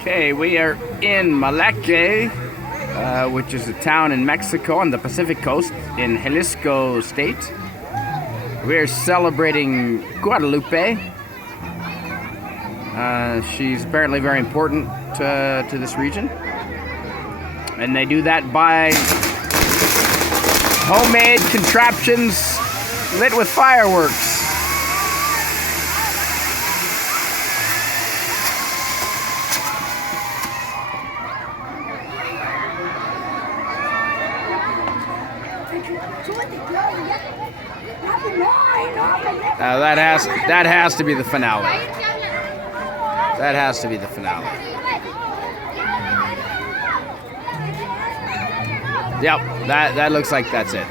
Okay, we are in Melaque, which is a town in Mexico on the Pacific coast in Jalisco state. We are celebrating Guadalupe. She's apparently very important to this region. And they do that by homemade contraptions lit with fireworks. That has to be the finale. That has to be the finale. Yep, that looks like that's it.